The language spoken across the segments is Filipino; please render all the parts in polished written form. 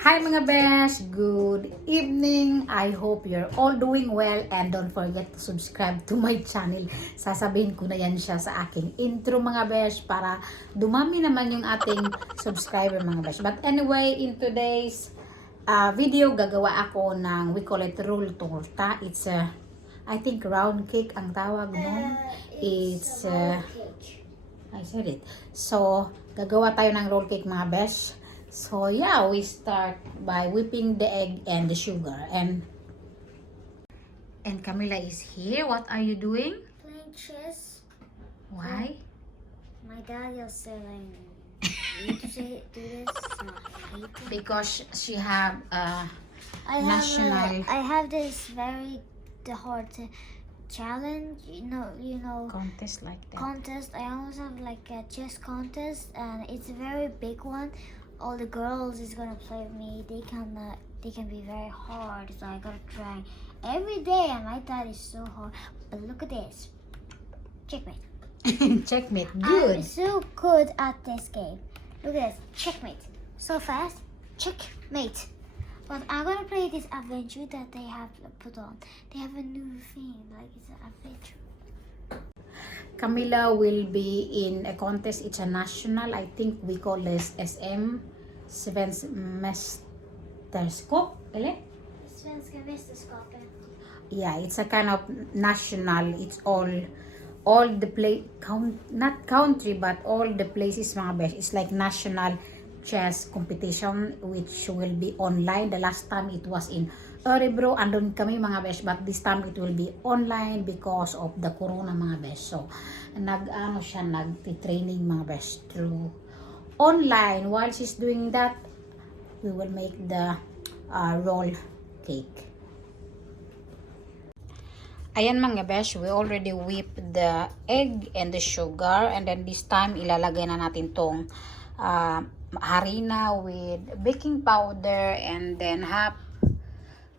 Hi mga besh! Good evening! I hope you're all doing well and don't forget to subscribe to my channel. Sasabihin ko na yan siya sa aking intro mga besh para dumami naman yung ating subscriber mga besh. But anyway, in today's video, gagawa ako ng, we call it roll torta. It's I think round cake ang tawag nun. It's I said it. So, gagawa tayo ng roll cake mga besh. So yeah, we start by whipping the egg and the sugar. And Camilla is here. What are you doing? Playing chess. Why? My dad is saying, "You need to do this." No, I hate it. Because she have I have this very hard challenge. You know. contest like that. Contest. I almost have like a chess contest, and it's a very big one. All the girls is gonna play with me. They can be very hard, so I gotta try every day. And my dad is so hard. But look at this, checkmate. Checkmate. I'm Good. so good at this game. Look at this, checkmate. So fast, checkmate. But I'm gonna play this adventure that they have put on. They have a new thing, like it's an adventure. Camilla will be in a contest. It's a national. I think we call this SM, Svensk Mästerskap. Svenska mästerskapen. Yeah, it's a kind of national. It's all the not country, but all the places mga besh. It's like national chess competition which will be online. The last time it was in Örebro, andun kami mga besh, but this time it will be online because of the corona mga besh. So nagti-training mga besh through online. While she's doing that, we will make the roll cake. Ayan mga besh, we already whipped the egg and the sugar, and then this time ilalagay na natin tong harina with baking powder and then half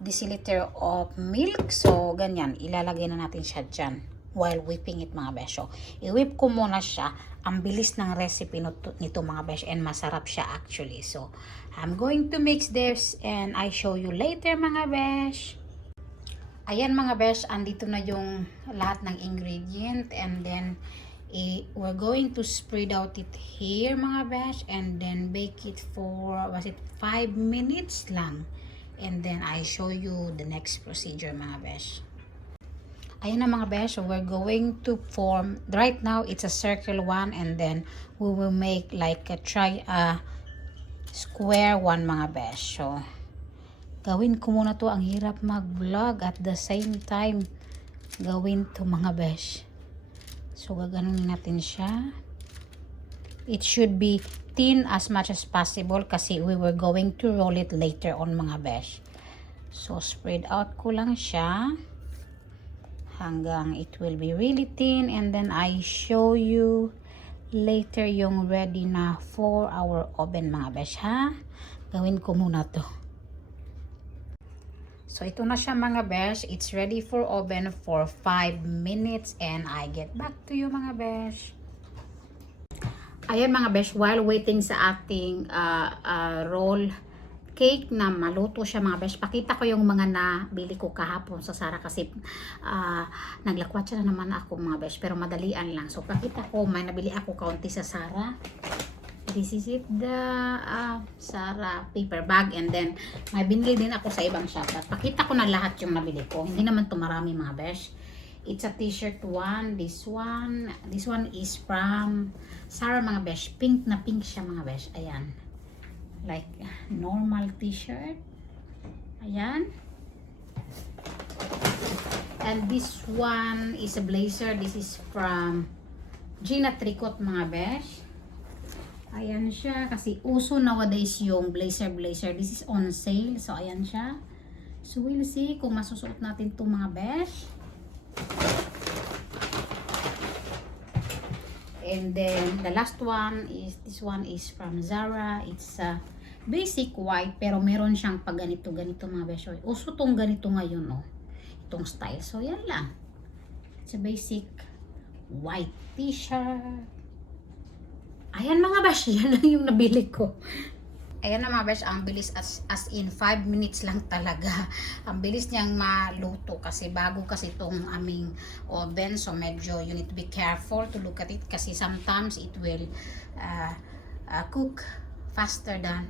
deciliter of milk. So ganyan, ilalagay na natin siya dyan while whipping it mga besh. So i-whip ko muna siya. Ang bilis ng recipe nito mga besh, and masarap siya actually. So I'm going to mix this and I show you later mga besh. Ayan mga besh, andito na yung lahat ng ingredient, and then we're going to spread out it here mga besh, and then bake it for 5 minutes lang, and then I show you the next procedure mga besh. Ayan na mga besh, so we're going to form, right now it's a circle one, and then we will make like a square one mga besh. So gawin ko muna to, ang hirap mag-vlog at the same time gawin to mga besh. So gaganunin natin siya. It should be thin as much as possible kasi we were going to roll it later on mga besh. So spread out ko lang siya hanggang it will be really thin, and then I show you later yung ready na for our oven mga besh ha. Gawin ko muna to. So ito na siya mga besh. It's ready for oven for 5 minutes and I get back to you mga besh. Ayan mga besh, while waiting sa ating roll cake na maluto siya mga besh, pakita ko yung mga nabili ko kahapon sa Sara kasi naglakwat siya na naman ako mga besh, pero madalian lang. So pakita ko, may nabili ako kaunti sa Sara. This is it, the Sara paper bag, and then may binili din ako sa ibang shop. At pakita ko na lahat yung nabili ko. Hindi naman to marami mga besh. It's a t-shirt one. This one is from Sara mga besh. Pink na pink siya mga besh. Ayan. Like normal t-shirt. Ayan. And this one is a blazer. This is from Gina Tricot mga besh. Ayan siya, kasi uso nowadays yung blazer. This is on sale. So, ayan siya. So, we'll see kung masusuot natin itong mga besh. And then, the last one is, this one is from Zara. It's a basic white, pero meron siyang pag ganito mga besh. Uso tong ganito ngayon, no? Itong style. So, yan lang. It's a basic white t-shirt. Ayan mga besh, yan lang yung nabili ko. Ayan na mga besh, ang bilis as in 5 minutes lang talaga. Ang bilis niyang maluto kasi bago kasi itong aming oven. So medyo you need to be careful to look at it kasi sometimes it will cook faster than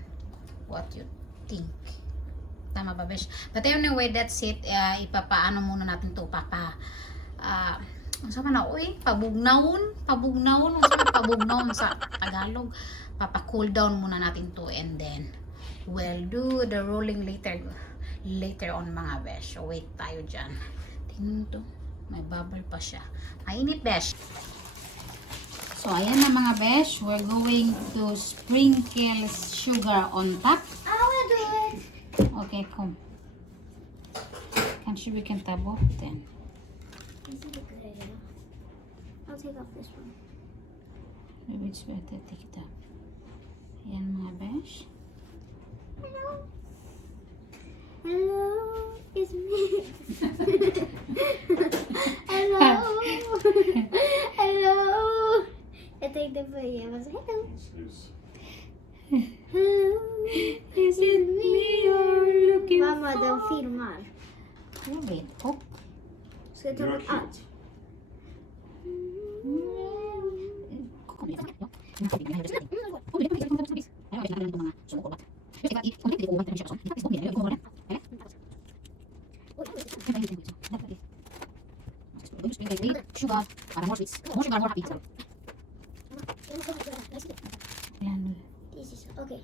what you think. Tama ba besh? But anyway, that's it. Ipapaano muna natin to Unsa man na pabugnaon sa Tagalog. Papa-cool down muna natin to and then we'll do the rolling later on mga besh. So wait tayo dyan. Tingnan to, may bubble pa siya. Mainit besh. So ayan na mga besh, we're going to sprinkle sugar on top. I wanna do it. Okay, come. We can tabo then. This is a good idea. I'll take off this one. Maybe it's better take it up. Ayan mga besh. Hello. Hello, it's me. Hello. Hello. I take the video. I was like, hello. Hello. Is it me you're looking Mamma, de filmar. Jag vet. Hopp. Ska jag ta bort allt? Sugar, more sweets. More sugar, more happy. Ayan. This is okay.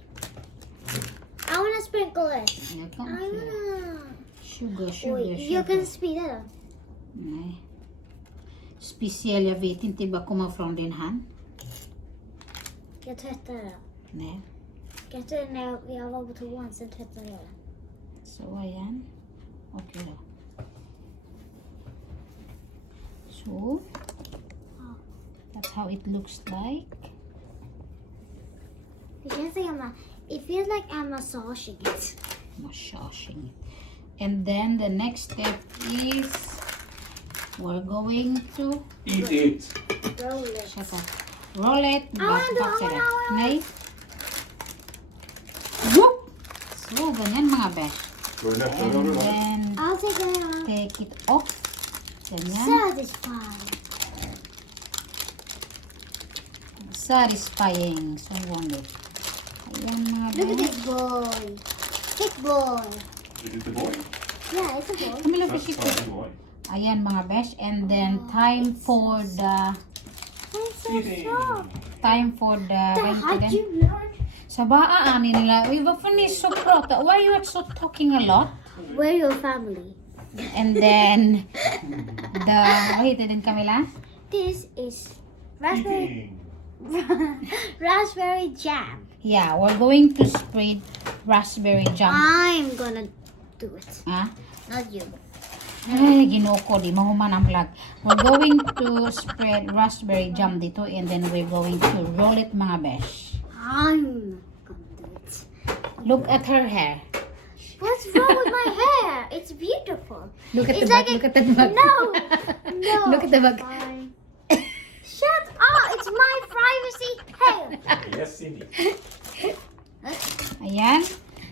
I wanna sprinkle it. Ayan ka. I wanna. Sugar. You can speed it up. Nej. Speciell, jag vet inte vad kommer från din hand. Jag tvättar det. Nej. Jag tror när jag var på toan sen tvättade jag det. Så igen. Okej då. So. That's how it looks like. It feels like I'm massaging it. Massaging it. And then the next step is we're going to Eat it. Roll it. shut up. Roll it. wanna. Nay. Whoop! So, ganyan mga besh. Går det lättare And då du har? then I'll take it out. take it off. Ganyan. Satisfying. Satisfying. So, wonder. Ayan mga Look at besh. this boy. Big boy. Is it the boy? Yeah, it's a boy. Camilla That's Shy. not the boy. Ayan mga besh. And then time for the It's so Eating. soft. How'd you learn? sa baa ani nila. We will finish suporta. Why you are so talking a lot? We're your family. And then the wait din Camilla. This is raspberry Eating. raspberry jam. Yeah, we're going to spread raspberry jam. I'm gonna do it. Ah? Not you. Ay, ginoo ko, di mahuman ang vlog. We're going to spread raspberry jam dito and then we're going to roll it mga besh. I'm gonna do it. Look at her hair. What's wrong with my hair? It's beautiful. Look at It's the back. like Look at the back. No. No. Look at the back. Fine. Shut up! It's my privacy hair. Yes, Cindy. Ayan.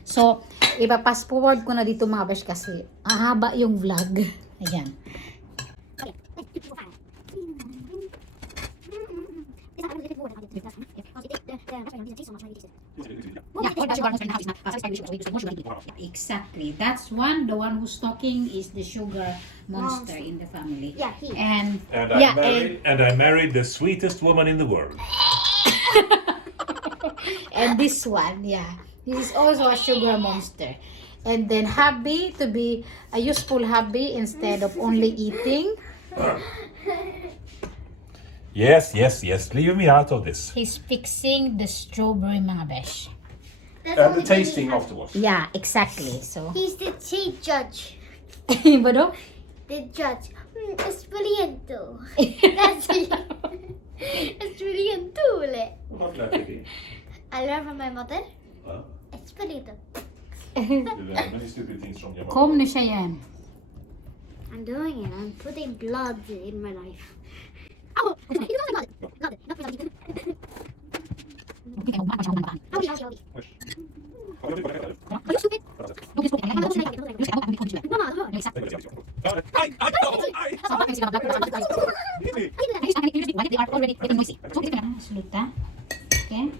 So, ipa-pass forward ko na dito mga besh kasi haba yung vlog. Ayan. Exactly. That's one. The one who's talking is the sugar monster in the family. Yeah, he. And And I married the sweetest woman in the world. and this one, yeah. This is also a sugar monster. And then hubby to be a useful hubby instead of only eating. Yes, yes, yes. Leave me out of this. He's fixing the strawberry mga besh. That's And only the thing tasting he has. afterwards. Yeah, exactly. So, He's the tea judge. Bado? The judge. Es brilliant. That's it. It's brilliant. What lät det? I learned from my mother. Ja. It's brilliant. Det där many stupid things from your Kom nu tjejen. I'm doing it. I'm putting blood in my life. Hindi ka umapa siya umapa. How Are you stupid? They are already getting noisy. Sluta. Okay.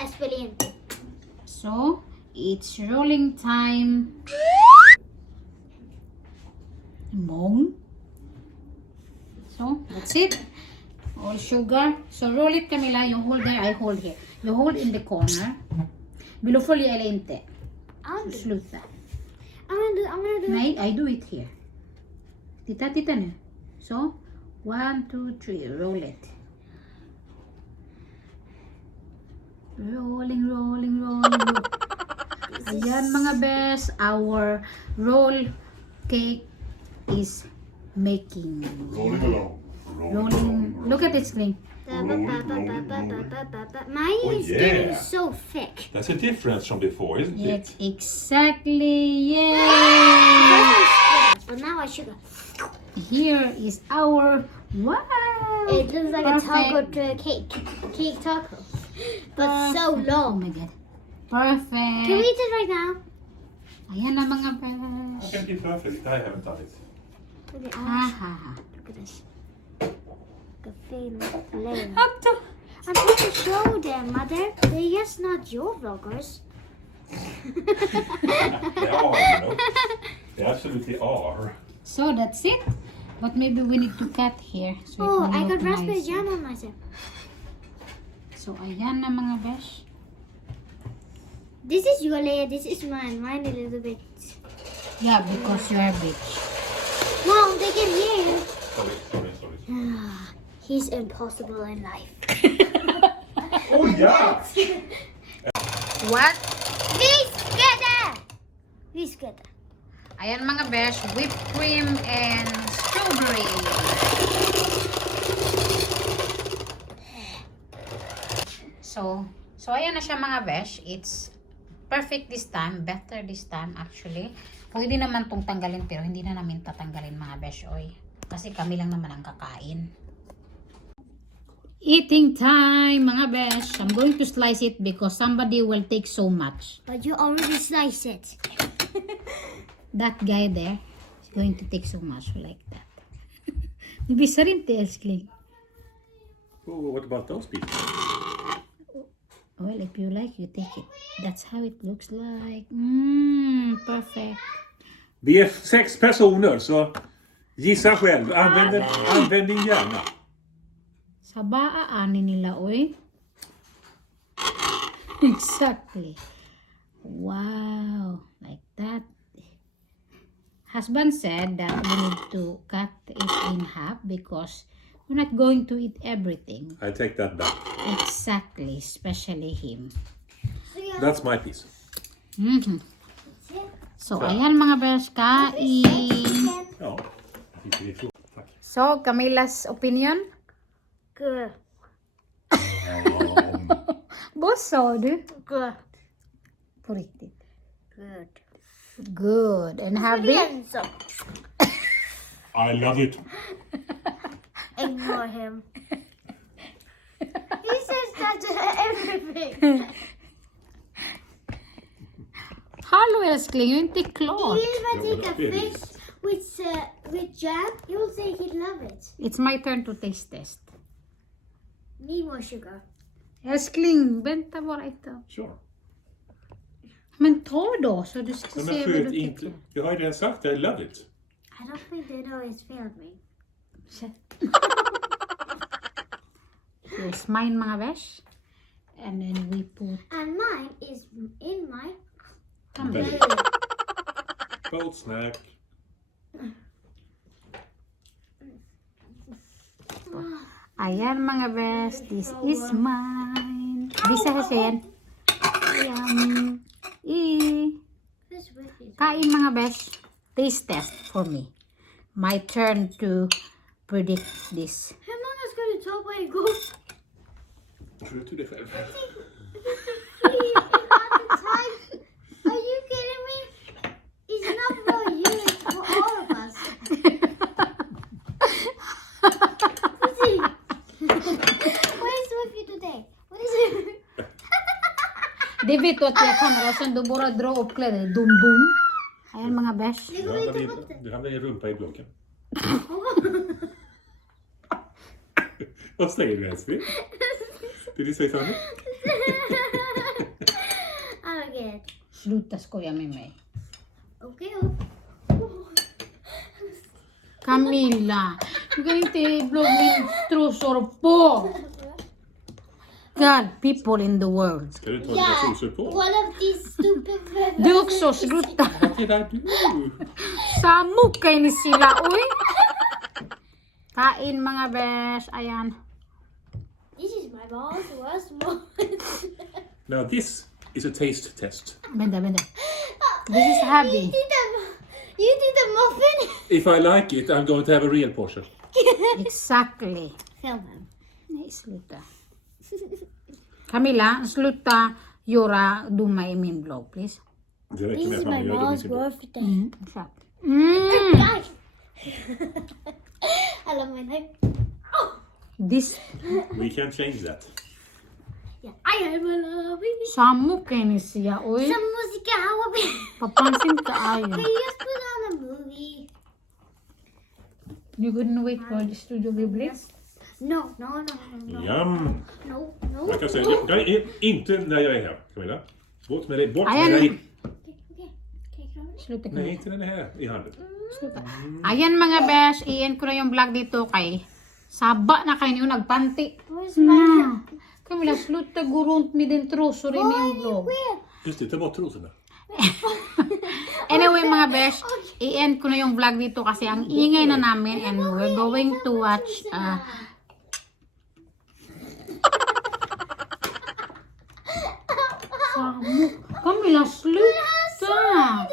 Experience. So, it's rolling time. Mong. So, that's it. All sugar. So, roll it, Camilla. You hold there, I hold here. You hold in the corner. Below for inte. Sluta. I'm gonna do Nej, I do it here. Tita na. So, 1, 2, 3. Roll it. Rolling. Ayan mga best, our roll cake is making. Rolling along. Rolling. Look at its thing. Mine Oh, is getting yeah. so thick. That's a difference from before, isn't It's it? exactly, yay! But now I sugar. Here is our, wow! It looks like Perfect. a taco cake taco, but so Oh long. my god. Perfect. Can we eat it right now? Ayan na mga I best. can be perfect. I haven't done it. Look at Haha. Look at this. The famous flame. Hotto. I'm trying to show them, Mother. They're just not your vloggers. They are, you know. They absolutely are. So that's it. But maybe we need to cut here. So it Oh, will I look got raspberry nicer. jam on myself. So ayan na mga besh. This is your layer. This is mine. Mine a little bit. Yeah, because you are bitch. Mom, they can hear you. Sorry. He's impossible in life. Oh, yeah! What? Biscuit. Ayan mga besh, whipped cream and strawberry. So ayan na siya mga besh. It's perfect this time, better this time actually. Pwede naman tong tanggalin pero hindi na namin tatanggalin mga besh oy. Kasi kami lang naman ang kakain. Eating time mga besh. I'm going to slice it because somebody will take so much. But you already sliced it. That guy there is going to take so much like that. Bisa rin te, Eskling. Oh, what about those people? Well, if you like, you take it. That's how it looks like. Perfect. Vi är 6 personer, så gissa själv. Använd din hjärna. Sa baaani nila, oy. Exactly. Wow. Like that. Husband said that we need to cut it in half because we're not going to eat everything. I take that back. Exactly. Especially him. That's my piece. So, ayan mga best, kain. Ja, jag tycker det är klokt. Tack. So, Camilla's opinion? Good. Vad sa du? Good. På riktigt. Good. Good. And happy? So, I love it. ignore him. He says that to everything. Hallå älskling, jag är inte klar. Even if I take a fish with jam, he will say he'd love it. It's my turn to taste test. Need more sugar. Älskling, vänta bara ito. Sure. Men ta då så du ska Men se vad för du inte, tycker. jag har ju redan sagt I love it. I don't think they know it's failed me. Here's mine mga besh. And then we put And mine is in my Belly. belly. Boat snack. ayan mga besh. This is mine. Bisa kasi yan. Yum. This with you. Kain mga besh. Taste test for me. My turn to predict this. Hur många ska du ta på en gång? Tror du det själv? Are you kidding me? It's not for you, it's for all of us. Pussy. What is with you today? What is it? Di Leave it at the camera. Sen du bara dra upp kläder. Dum bum. Ayan mga besh. Du hamnar i rumpa i blocken. Vad säger du älskling? Did you say something? Okay. Sluta skoja med mig. Okay. Camilla, du kan inte vlogga min trosor på. God, people in the world. Ska du ta dina trosor på? One of these stupid Du också, sluta. Vad tittar du? Sa mukha ni sila, uy. Kain mga besh. Ayan. This is my mom's worst one. Now this is a taste test. Benda. This is heavy. You did the muffin. If I like it, I'm going to have a real portion. Exactly. Film him. Nej, sluta. Camilla, sluta göra dumma i min vlogg, please. Det räcker This med is att my man gör det mom's mycket bra. birthday. Exakt. Guys. I love my neck. This, We can change that. Yeah, I am a love. sa mukha ni siya, uy. Some music, how a bit. Papansin ka ayo. Can you just put on a movie? You couldn't wait for the studio Biblis? No. Yum! No. Jag kan säga, jag är inte när jag är här, Camilla. Bort med dig, bort Ayan. med dig. Okay, Sluta ka. Nej, inte den är här i handen. Sluta. Ayan mga besh, i-end ko na yung vlog dito kay saba na kayo niyo nagpanti. Where's my... Camilla, sluta gå runt med din trosor i min vlogg. Just det, ta bort trosorna. Anyway mga besh, i-end ko na yung vlog dito kasi ang ingay na namin and we're going to watch Camilla, sluta!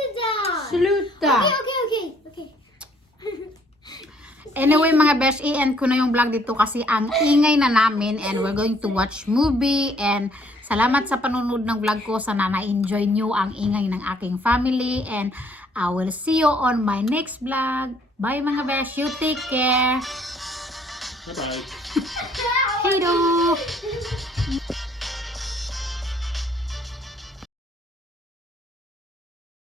Sluta! Okay. Anyway mga besh, i-end ko na yung vlog dito kasi ang ingay na namin and we're going to watch movie and salamat sa panunod ng vlog ko. Sana na-enjoy nyo ang ingay ng aking family and I will see you on my next vlog. Bye mga besh, you take care. Bye bye. Hello!